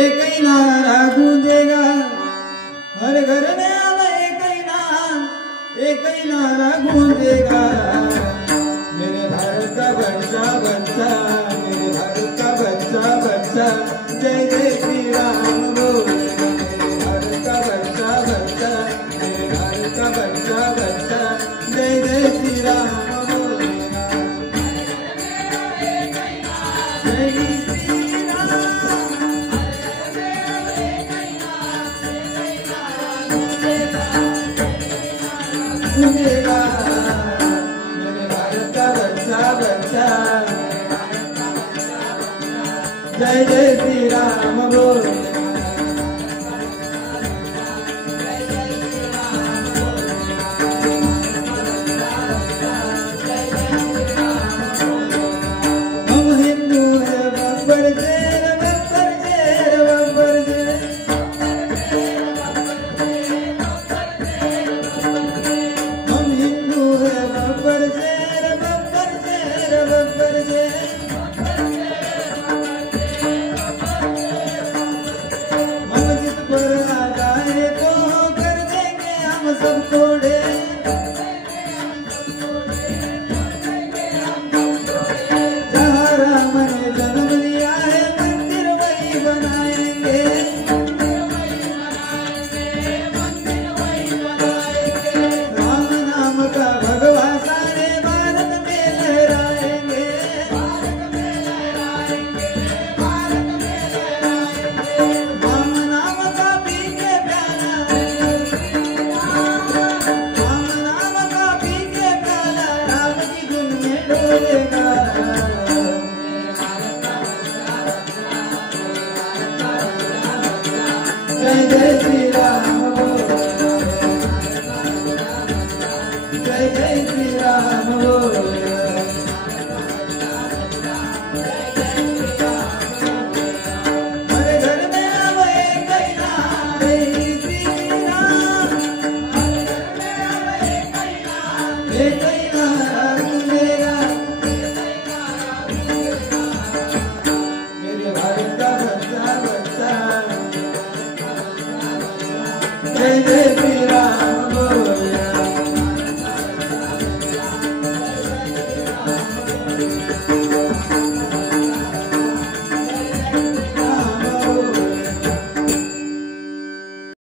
एक ही नारा गूंजेगा, हर घर में अब एक ही नारा गूंजेगा। मेरे भारत का बच्चा बच्चा, मेरे भारत का बच्चा बच्चा, जय जय श्री राम बोलेगा। मेरे भारत का बच्चा बच्चा, मेरे भारत का बच्चा बच्चा, जय जय श्री राम बोलेगा। जय श्री राम गूंजेगा। मेरे भारत का बच्चा बच्चा, जय जय श्री राम बोलेगा। हम हिंदू है बब्बर शेर, बब्बर शेर, बब्बर शेर। हम हिंदू है बब्बर शेर, बब्बर शेर, बब्बर शेर। हम जिस पर आ जाए तो कर देंगे हम सब तोड़े। जहाँ राम ने जन्म लिया है मंदिर वही बनाएंगे। राम नाम का भगवा सारे भारत में लहराएंगे। राम नाम का पी के प्याला, राम नाम का पी के प्याला, राम की धुन में डोलेगा। जय जय श्री राम बोलेगा। जय जय श्री राम बोलेगा। हर घर में अब एक ही नाम, जय श्री राम। एक ही